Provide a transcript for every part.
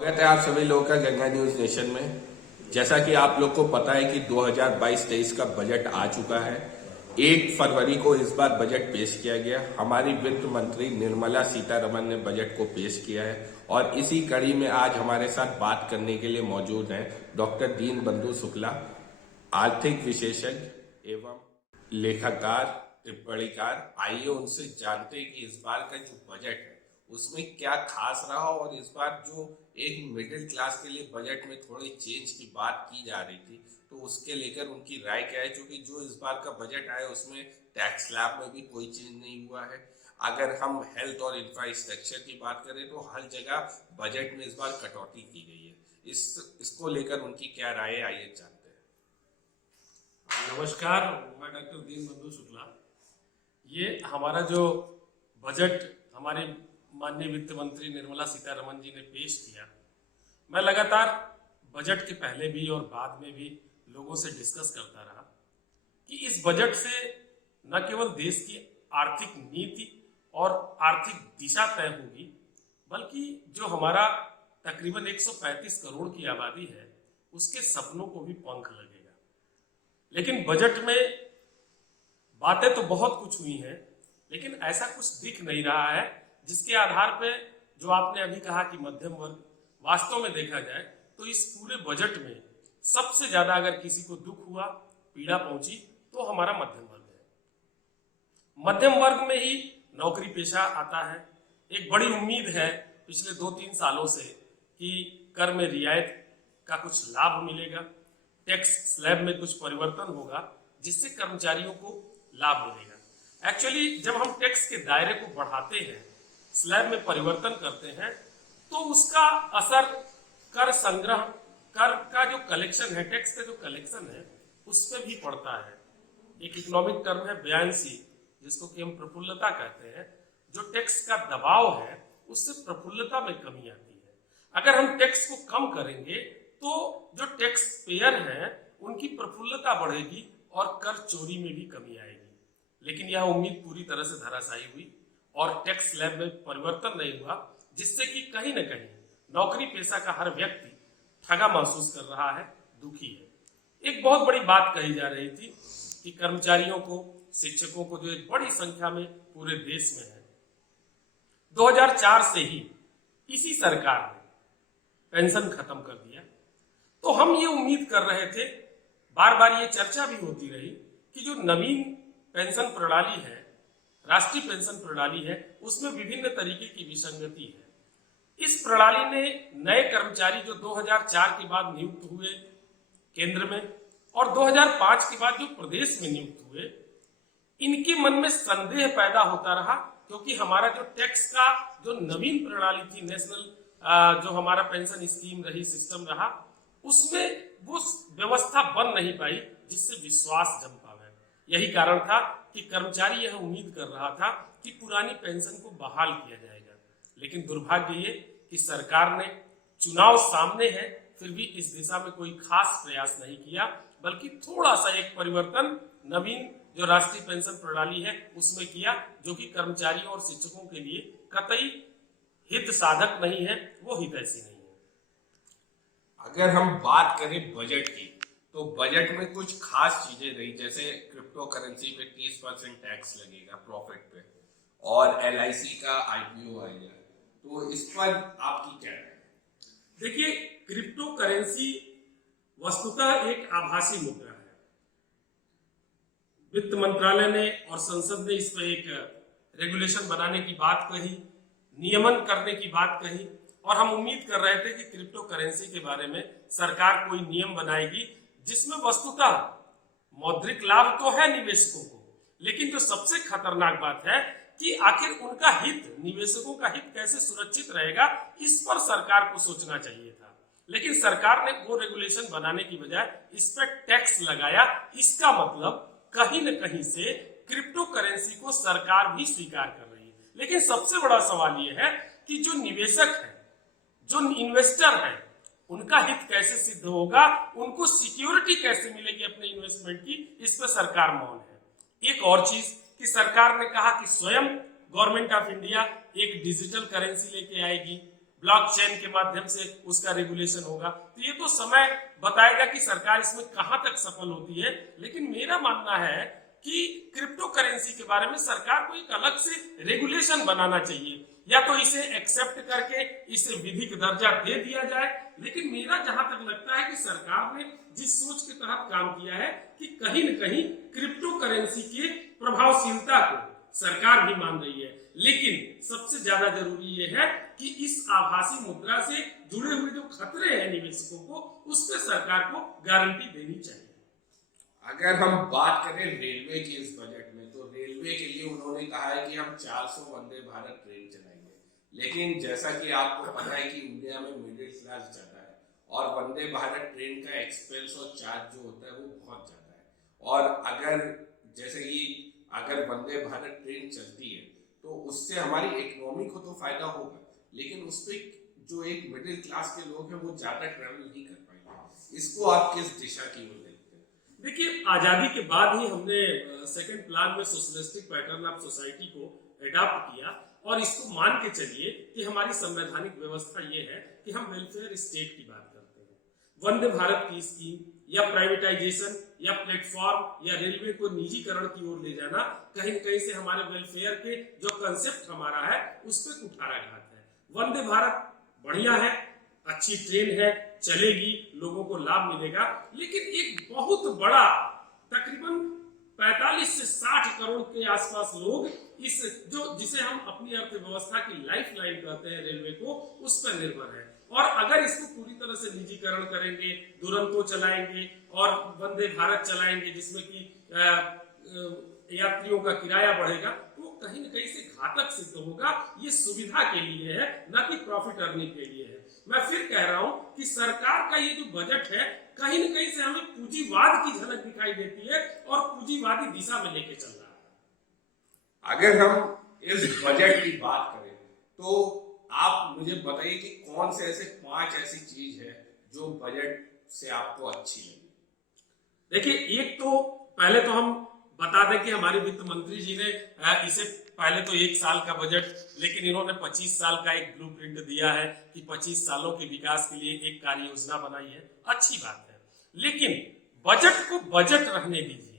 स्वागत है आप सभी लोगों का गंगा न्यूज नेशन में। जैसा कि आप लोग को पता है कि 2022-23 का बजट आ चुका है। 1 फरवरी को इस बार बजट पेश किया गया। हमारी वित्त मंत्री निर्मला सीतारमण ने बजट को पेश किया है और इसी कड़ी में आज हमारे साथ बात करने के लिए मौजूद हैं डॉक्टर दीनबंधु शुक्ला, आर्थिक विशेषज्ञ एवं लेखाकार, टिप्पणीकार। आइए उनसे जानते हैं कि इस बार का जो बजट है उसमें क्या खास रहा और इस बार जो एक मिडिल क्लास के लिए बजट में थोड़ी चेंज की बात की जा रही थी तो उसके लेकर उनकी राय क्या है। क्योंकि जो इस बार का बजट आया उसमें टैक्स स्लैब में भी कोई चेंज नहीं हुआ है। अगर हम हेल्थ और इंफ्रास्ट्रक्चर की बात करें तो हर जगह बजट में इस बार कटौती की गई है। इसको लेकर उनकी क्या राय है, आइए जानते हैं। नमस्कार, मैं डॉक्टर दीनबंधु शुक्ला। ये हमारा जो बजट हमारी माननीय वित्त मंत्री निर्मला सीतारमण जी ने पेश किया, मैं लगातार बजट के पहले भी और बाद में भी लोगों से डिस्कस करता रहा कि इस बजट से न केवल देश की आर्थिक नीति और आर्थिक दिशा तय होगी, बल्कि जो हमारा तकरीबन 135 करोड़ की आबादी है उसके सपनों को भी पंख लगेगा। लेकिन बजट में बातें तो बहुत कुछ हुई हैं, लेकिन ऐसा कुछ दिख नहीं रहा है जिसके आधार पे जो आपने अभी कहा कि मध्यम वर्ग, वास्तव में देखा जाए तो इस पूरे बजट में सबसे ज्यादा अगर किसी को दुख हुआ, पीड़ा पहुंची तो हमारा मध्यम वर्ग है। मध्यम वर्ग में ही नौकरी पेशा आता है। एक बड़ी उम्मीद है पिछले 2-3 सालों से कि कर में रियायत का कुछ लाभ मिलेगा, टैक्स स्लैब में कुछ परिवर्तन होगा जिससे कर्मचारियों को लाभ मिलेगा। एक्चुअली जब हम टैक्स के दायरे को बढ़ाते हैं, स्लैब में परिवर्तन करते हैं, तो उसका असर कर संग्रह, कर का जो कलेक्शन है, टैक्स का जो कलेक्शन है उस पर भी पड़ता है। एक इकोनॉमिक टर्म है बयानसी, जिसको कि हम प्रफुल्लता कहते हैं। जो टैक्स का दबाव है उससे प्रफुल्लता में कमी आती है। अगर हम टैक्स को कम करेंगे तो जो टैक्स पेयर हैं उनकी प्रफुल्लता बढ़ेगी और कर चोरी में भी कमी आएगी। लेकिन यह उम्मीद पूरी तरह से धराशायी हुई और टैक्स स्लैब में परिवर्तन नहीं हुआ, जिससे कि कहीं न कहीं नौकरी पेशा का हर व्यक्ति ठगा महसूस कर रहा है, दुखी है। एक बहुत बड़ी बात कही जा रही थी कि कर्मचारियों को, शिक्षकों को, जो एक बड़ी संख्या में पूरे देश में है, 2004 से ही इसी सरकार ने पेंशन खत्म कर दिया। तो हम ये उम्मीद कर रहे थे, बार बार ये चर्चा भी होती रही कि जो नवीन पेंशन प्रणाली है, राष्ट्रीय पेंशन प्रणाली है, उसमें विभिन्न तरीके की विसंगति है। इस प्रणाली ने नए कर्मचारी जो 2004 के बाद नियुक्त हुए केंद्र में और 2005 के बाद जो प्रदेश में नियुक्त हुए, इनके मन में संदेह पैदा होता रहा। क्योंकि हमारा जो टैक्स का जो नवीन प्रणाली थी, नेशनल जो हमारा पेंशन स्कीम रही, सिस्टम रहा, उसमें वो व्यवस्था बन नहीं पाई जिससे विश्वास जम पावे। यही कारण था कि कर्मचारी यह उम्मीद कर रहा था कि पुरानी पेंशन को बहाल किया जाएगा। लेकिन दुर्भाग्य ये कि सरकार ने, चुनाव सामने है, फिर भी इस दिशा में कोई खास प्रयास नहीं किया, बल्कि थोड़ा सा एक परिवर्तन नवीन जो राष्ट्रीय पेंशन प्रणाली है उसमें किया, जो कि कर्मचारियों और शिक्षकों के लिए कतई हित साधक नहीं है, वो हितैषी नहीं है। अगर हम बात करें बजट की तो बजट में कुछ खास चीजें रही, जैसे क्रिप्टो करेंसी पे 30% टैक्स लगेगा प्रॉफिट पे और LIC का IPO आएगा। तो इस पर आपकी क्या राय है? देखिए, क्रिप्टो करेंसी वस्तुतः एक आभासी मुद्रा है। वित्त मंत्रालय ने और संसद ने इस पर एक रेगुलेशन बनाने की बात कही, नियमन करने की बात कही, और हम उम्मीद कर रहे थे कि क्रिप्टो करेंसी के बारे में सरकार कोई नियम बनाएगी जिसमें वस्तुतः मौद्रिक लाभ तो है निवेशकों को, लेकिन जो सबसे खतरनाक बात है कि आखिर उनका हित, निवेशकों का हित कैसे सुरक्षित रहेगा, इस पर सरकार को सोचना चाहिए था। लेकिन सरकार ने वो रेगुलेशन बनाने की बजाय इस पर टैक्स लगाया। इसका मतलब कहीं न कहीं से क्रिप्टो करेंसी को सरकार भी स्वीकार कर रही है। लेकिन सबसे बड़ा सवाल यह है कि जो निवेशक है, जो इन्वेस्टर है, उनका हित कैसे सिद्ध होगा, उनको सिक्योरिटी कैसे मिलेगी अपने इन्वेस्टमेंट की, इस पर सरकार मौन है। एक और चीज कि सरकार ने कहा कि स्वयं गवर्नमेंट ऑफ इंडिया एक डिजिटल करेंसी लेके आएगी, ब्लॉकचेन के माध्यम से उसका रेगुलेशन होगा। तो ये तो समय बताएगा कि सरकार इसमें कहां तक सफल होती है। लेकिन मेरा मानना है कि क्रिप्टो करेंसी के बारे में सरकार को एक अलग से रेगुलेशन बनाना चाहिए, या तो इसे एक्सेप्ट करके इसे विधिक दर्जा दे दिया जाए। लेकिन मेरा जहां तक लगता है कि सरकार ने जिस सोच के तहत काम किया है कि कहीं न कहीं क्रिप्टो करेंसी की प्रभावशीलता को सरकार भी मान रही है, लेकिन सबसे ज्यादा जरूरी यह है कि इस आभासी मुद्रा से जुड़े हुए जो खतरे हैं निवेशकों को, उस पर सरकार को गारंटी देनी चाहिए। अगर हम बात करें रेलवे की इस बजट में, तो रेलवे के लिए उन्होंने कहा है कि हम 400 वंदे भारत ट्रेन चलाएंगे। लेकिन जैसा कि आपको पता है कि इंडिया में मिडिल क्लास ज्यादा है और वंदे भारत ट्रेन का एक्सपेंस और चार्ज जो होता है वो बहुत ज्यादा है। और अगर वंदे भारत ट्रेन चलती है तो उससे हमारी इकोनॉमी को तो फायदा होगा, लेकिन उस पर जो एक मिडिल क्लास के लोग हैं वो ज्यादा ट्रेवल नहीं कर पाएंगे। इसको आप किस दिशा की ओर देखते हैं? देखिए, आजादी के बाद ही हमने सेकंड प्लान में सोशलिस्टिक पैटर्न ऑफ सोसाइटी को एडॉप्ट किया, और इसको मान के चलिए कि हमारी संवैधानिक व्यवस्था ये है कि हम वेलफेयर स्टेट की बात करते हैं। वंदे भारत की स्कीम या प्राइवेटाइजेशन या प्लेटफॉर्म या रेलवे को निजीकरण की ओर ले जाना कहीं न कहीं से हमारे वेलफेयर के जो कंसेप्ट हमारा है उस पर कुठाराघात है। वंदे भारत बढ़िया है, अच्छी ट्रेन है, चलेगी, लोगों को लाभ मिलेगा, लेकिन एक बहुत बड़ा तकरीबन 45 से 60 करोड़ के आसपास लोग जिसे हम अपनी अर्थव्यवस्था की लाइफलाइन कहते हैं रेलवे को, उस पर निर्भर है। और अगर इसको पूरी तरह से निजीकरण करेंगे, दुरंतो चलाएंगे और वंदे भारत चलाएंगे जिसमें कि यात्रियों का किराया बढ़ेगा, तो कहीं न कहीं से घातक सिद्ध होगा। ये सुविधा के लिए है, न कि प्रॉफिट अर्निंग के लिए है। मैं फिर कह रहा हूं कि सरकार का ये जो बजट है कहीं न कहीं से हमें पूंजीवाद की झलक दिखाई देती है और पूंजीवादी दिशा में लेके चल रहा है। अगर हम इस बजट की बात करें तो आप मुझे बताइए कि कौन से ऐसे 5 ऐसी चीज है जो बजट से आपको अच्छी लगी? देखिए, एक तो पहले तो हम बता दें कि हमारे वित्त मंत्री जी ने इसे पहले तो 1 साल का बजट, लेकिन इन्होंने 25 साल का एक ब्लूप्रिंट दिया है कि 25 सालों के विकास के लिए एक कार्य योजना बनाई है। अच्छी बात है, लेकिन बजट को बजट रहने दीजिए।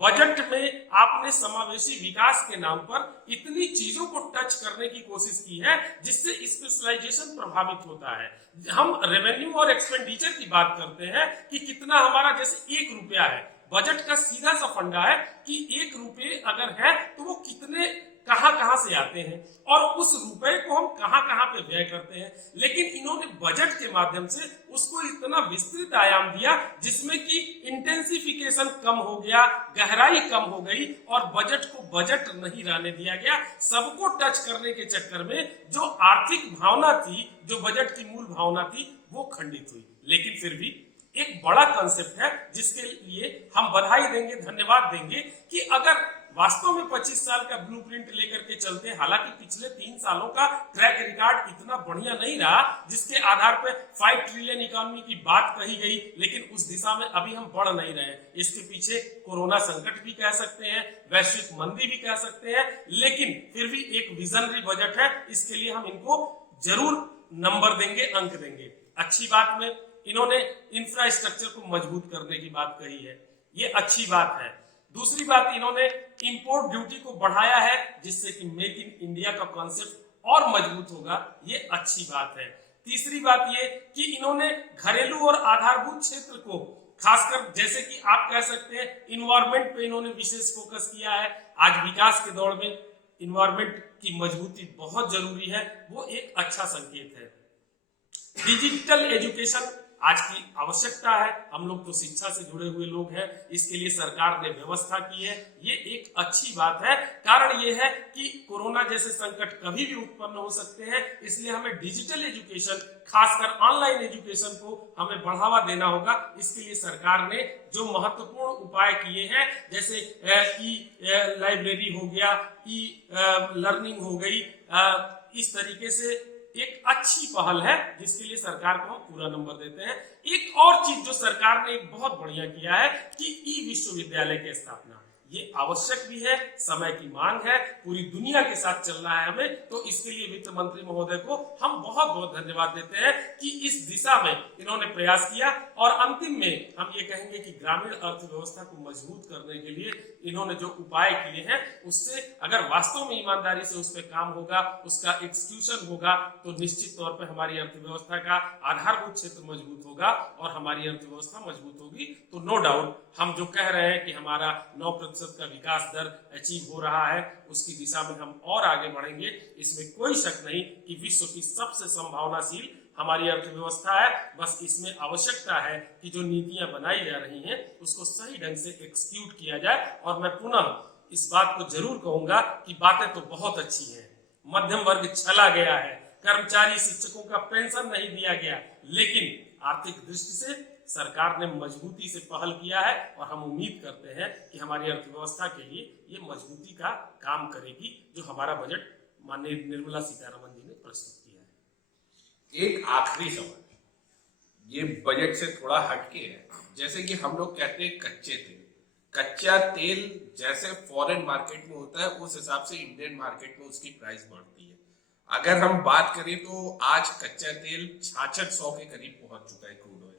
बजट में आपने समावेशी विकास के नाम पर इतनी चीजों को टच करने की कोशिश की है जिससे स्पेशलाइजेशन प्रभावित होता है। हम रेवेन्यू और एक्सपेंडिचर की बात करते हैं कि कितना हमारा, जैसे 1 रुपया है, बजट का सीधा सा फंडा है कि 1 रुपये अगर है तो वो कितने कहां से आते हैं और उस रुपए को हम कहां पे व्यय करते हैं। लेकिन इन्होंने बजट के माध्यम से उसको इतना विस्तृत आयाम दिया जिसमें कि इंटेंसिफिकेशन कम हो गया, गहराई कम हो गई और बजट को बजट नहीं रहने दिया गया। सबको टच करने के चक्कर में जो आर्थिक भावना थी, जो बजट की मूल भावना थी, वो खंडित हुई। लेकिन फिर भी एक बड़ा कंसेप्ट है जिसके लिए हम बधाई देंगे, धन्यवाद देंगे कि अगर वास्तव में 25 साल का ब्लूप्रिंट लेकर के चलते, हालांकि पिछले 3 सालों का ट्रैक रिकॉर्ड इतना बढ़िया नहीं रहा जिसके आधार पर 5 ट्रिलियन इकोनॉमी की बात कही गई, लेकिन उस दिशा में अभी हम बढ़ नहीं रहे। इसके पीछे कोरोना संकट भी कह सकते हैं, वैश्विक मंदी भी कह सकते हैं, लेकिन फिर भी एक विजनरी बजट है। इसके लिए हम इनको जरूर नंबर देंगे, अंक देंगे। अच्छी बात में इन्होंने इंफ्रास्ट्रक्चर को मजबूत करने की बात कही है, ये अच्छी बात है। दूसरी बात, इन्होंने इंपोर्ट ड्यूटी को बढ़ाया है जिससे कि मेक इन इंडिया का कॉन्सेप्ट और मजबूत होगा, ये अच्छी बात है। तीसरी बात ये कि इन्होंने घरेलू और आधारभूत क्षेत्र को, खासकर जैसे कि आप कह सकते हैं इन्वायरमेंट पे इन्होंने विशेष फोकस किया है। आज विकास के दौर में इन्वायरमेंट की मजबूती बहुत जरूरी है, वो एक अच्छा संकेत है। डिजिटल एजुकेशन आज की आवश्यकता है, हम लोग तो शिक्षा से जुड़े हुए लोग हैं, इसके लिए सरकार ने व्यवस्था की है, ये एक अच्छी बात है। कारण ये है कि कोरोना जैसे संकट कभी भी उत्पन्न हो सकते हैं, इसलिए हमें डिजिटल एजुकेशन, खासकर ऑनलाइन एजुकेशन को हमें बढ़ावा देना होगा। इसके लिए सरकार ने जो महत्वपूर्ण उपाय किए हैं, जैसे ई लाइब्रेरी हो गया, ई लर्निंग हो गई, इस तरीके से एक अच्छी पहल है जिसके लिए सरकार को हम पूरा नंबर देते हैं। एक और चीज जो सरकार ने एक बहुत बढ़िया किया है कि ई विश्वविद्यालय की स्थापना। ये आवश्यक भी है, समय की मांग है, पूरी दुनिया के साथ चलना है हमें। तो इसके लिए वित्त मंत्री महोदय को हम बहुत बहुत धन्यवाद देते हैं कि इस दिशा में इन्होंने प्रयास किया। और अंतिम में हम ये कहेंगे कि ग्रामीण अर्थव्यवस्था को मजबूत करने के लिए इन्होंने जो उपाय किए हैं, उससे अगर वास्तव में ईमानदारी से उस पर काम होगा, उसका एक्सक्यूशन होगा, तो निश्चित तौर पर हमारी अर्थव्यवस्था का आधारभूत क्षेत्र मजबूत होगा और हमारी अर्थव्यवस्था मजबूत होगी। तो नो डाउट हम जो कह रहे हैं कि हमारा 9% का विकास दर अचीव हो रहा है, उसकी दिशा में हम और आगे बढ़ेंगे। इसमें कोई शक नहीं कि विश्व की सबसे संभावनाशील हमारी अर्थव्यवस्था है। बस इसमें आवश्यकता है कि जो नीतियां बनाई जा रही हैं उसको सही ढंग से एक्सिक्यूट किया जाए। और मैं पुनः इस बात को जरूर कहूंगा कि बातें तो बहुत अच्छी हैं, मध्यम वर्ग चला गया है, कर्मचारी शिक्षकों का पेंशन नहीं दिया गया, लेकिन आर्थिक दृष्टि से सरकार ने मजबूती से पहल किया है और हम उम्मीद करते हैं कि हमारी अर्थव्यवस्था के लिए ये मजबूती का काम करेगी, जो हमारा बजट माननीय निर्मला सीतारमन जी ने प्रस्तुत किया है। एक आखिरी सवाल, ये बजट से थोड़ा हटके है। जैसे कि हम लोग कहते हैं कच्चे तेल, कच्चा तेल जैसे फॉरेन मार्केट में होता है उस हिसाब से इंडियन मार्केट में उसकी प्राइस बढ़ती है। अगर हम बात करें तो आज कच्चा तेल 6600 के करीब पहुंच चुका है, क्रूड ऑयल।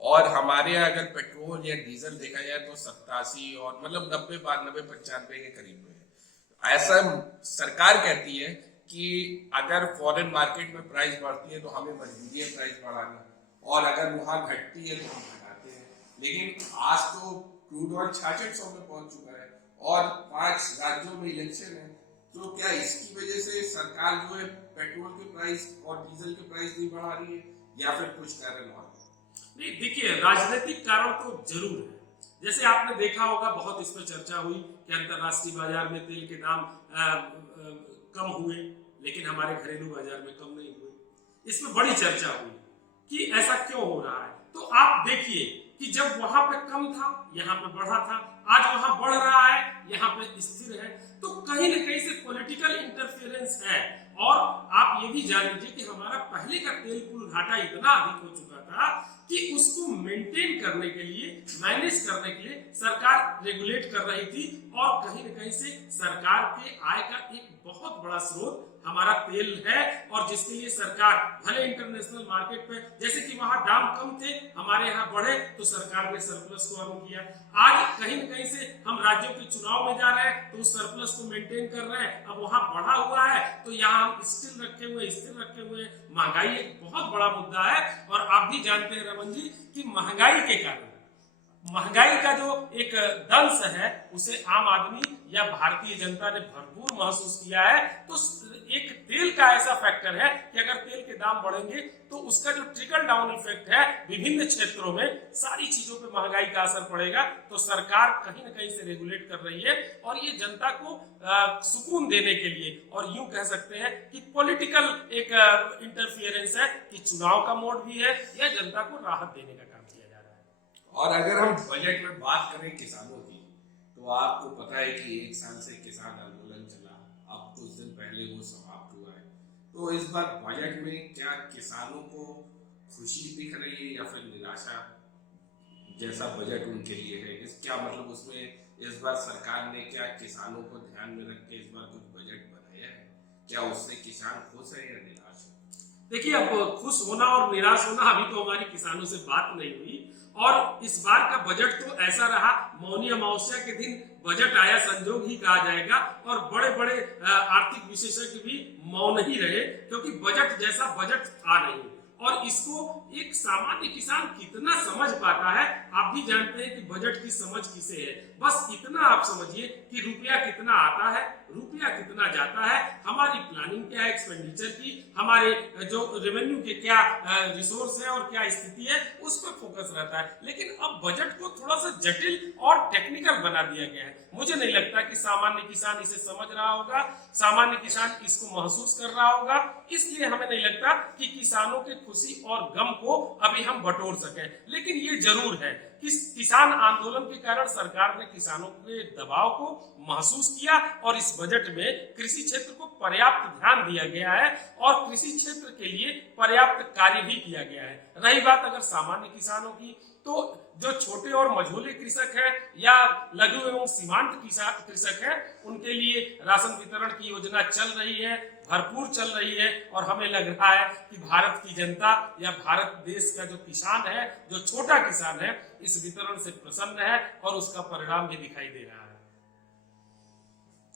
और हमारे यहाँ अगर पेट्रोल या डीजल देखा जाए तो 87 और मतलब 90, 92, 95 के करीब में है। ऐसा सरकार कहती है कि अगर फॉरेन मार्केट में प्राइस बढ़ती है तो हमें मजबूरी है प्राइस बढ़ाना, और अगर वहां घटती है तो हम घटाते हैं। लेकिन आज तो क्रूड ऑयल 6600 में पहुंच चुका है और 5 राज्यों में इलेक्शन है। तो क्या इसकी वजह से सरकार जो है पेट्रोल की प्राइस और डीजल की प्राइस नहीं बढ़ा रही है, या फिर कुछ कारण और? नहीं, देखिए, राजनीतिक कारण तो जरूर है। जैसे आपने देखा होगा, बहुत इस पर चर्चा हुई कि अंतरराष्ट्रीय बाजार में तेल के दाम कम हुए, लेकिन हमारे घरेलू बाजार में कम नहीं हुए। इसमें बड़ी चर्चा हुई कि ऐसा क्यों हो रहा है। तो आप देखिए कि जब वहां पे कम था, यहाँ पे बढ़ा था, आज वहां बढ़ रहा है, यहाँ पे स्थिर है। तो कहीं न कहीं से पॉलिटिकल इंटरफेरेंस है। और आप ये भी जान लीजिए कि हमारा पहले का तेल पुल घाटा इतना अधिक हो चुका था कि उसको मेंटेन करने के लिए, मैनेज करने के लिए सरकार रेगुलेट कर रही थी। और कहीं न कहीं से सरकार के आय का एक बहुत बड़ा स्रोत हमारा तेल है, और जिसके लिए सरकार भले इंटरनेशनल मार्केट पे, जैसे कि वहां दाम कम थे, हमारे यहाँ बढ़े, तो सरकार ने सरप्लस को अर्न किया। आज कहीं न कहीं से हम राज्यों के चुनाव में जा रहे हैं तो उस सरप्लस को मेंटेन कर रहे हैं। अब वहां बढ़ा हुआ है तो यहाँ हम स्थिर रखे हुए हैं। महंगाई एक बहुत बड़ा मुद्दा है। और आप भी जानते हैं रमन जी कि महंगाई के कारण, महंगाई का जो एक दंश है उसे आम आदमी या भारतीय जनता ने भरपूर महसूस किया है। तो एक तेल का ऐसा फैक्टर है कि अगर तेल के दाम बढ़ेंगे तो उसका जो ट्रिकल डाउन इफेक्ट है विभिन्न क्षेत्रों में, सारी चीजों पे महंगाई का असर पड़ेगा। तो सरकार कहीं न कहीं से रेगुलेट कर रही है, और ये जनता को सुकून देने के लिए, और यूं कह सकते हैं कि पॉलिटिकल एक इंटरफियरेंस है कि चुनाव का मोड भी है, या जनता को राहत देने का काम किया जा रहा है। और अगर हम बजट में बात करें किसानों की, तो आपको पता है कि 1 साल से किसान आंदोलन चला, अब कुछ दिन पहले वो समाप्त हुआ है। तो इस बार बजट में क्या किसानों को खुशी दिख रही है या फिर निराशा, जैसा बजट उनके लिए है? क्या मतलब उसमें इस बार सरकार ने क्या किसानों को ध्यान में रख के इस बार कुछ बजट बनाया है? क्या उससे किसान खुश है या निराश है? देखिए, अब खुश होना और निराश होना, अभी तो हमारी किसानों से बात नहीं हुई। और इस बार का बजट तो ऐसा रहा, मौनी अमावस्या के दिन बजट आया, संजोग ही कहा जाएगा। और बड़े बड़े आर्थिक विशेषज्ञ भी मौन ही रहे, क्योंकि बजट जैसा बजट था नहीं। और इसको एक सामान्य किसान कितना समझ पाता है, आप भी जानते हैं कि बजट की समझ किसे है। बस इतना आप समझिए कि रुपया कितना आता है, रुपया कितना जाता है, हमारी प्लानिंग क्या है एक्सपेंडिचर की, हमारे जो रेवेन्यू के क्या रिसोर्स है और क्या स्थिति है, उस पर फोकस रहता है। लेकिन अब बजट को थोड़ा सा जटिल और टेक्निकल बना दिया गया है। मुझे नहीं लगता कि सामान्य किसान इसे समझ रहा होगा, सामान्य किसान इसको महसूस कर रहा होगा। इसलिए हमें नहीं लगता कि किसानों के खुशी और गम को अभी हम बटोर सकें। लेकिन ये जरूर है कि किसान आंदोलन के कारण सरकार ने किसानों के दबाव को महसूस किया और इस बजट में कृषि क्षेत्र को पर्याप्त ध्यान दिया गया है और कृषि क्षेत्र के लिए पर्याप्त कार्य भी किया गया है। रही बात अगर सामान्य किसानों की, तो जो छोटे और मझोले कृषक हैं या लघु एवं सीमांत कृषक हैं, उनके लिए राशन वितरण की योजना चल रही है, भरपूर चल रही है और हमें लग रहा है कि भारत की जनता या भारत देश का जो किसान है, जो छोटा किसान है, इस वितरण से प्रसन्न है और उसका परिणाम भी दिखाई दे रहा है।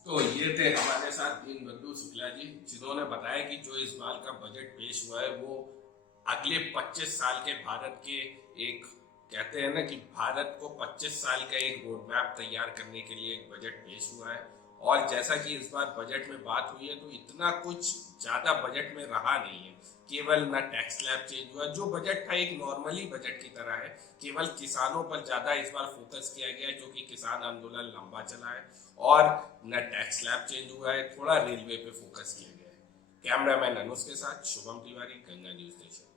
तो ये थे हमारे साथ दीनबंधु शुक्ला जी, जिन्होंने बताया कि जो इस बार का बजट पेश हुआ है वो अगले 25 साल के भारत के एक, कहते हैं ना कि भारत को 25 साल का एक रोड मैप तैयार करने के लिए एक बजट पेश हुआ है। और जैसा कि इस बार बजट में बात हुई है तो इतना कुछ ज्यादा बजट में रहा नहीं है, केवल ना टैक्स स्लैब चेंज हुआ, जो बजट था एक नॉर्मली बजट की तरह है, केवल किसानों पर ज्यादा इस बार फोकस किया गया है क्योंकि किसान आंदोलन लंबा चला है, और न टैक्स स्लैब चेंज हुआ है, थोड़ा रेलवे पे फोकस किया गया है। कैमरामैन अनुज के साथ शुभम तिवारी, गंगा न्यूज नेशन।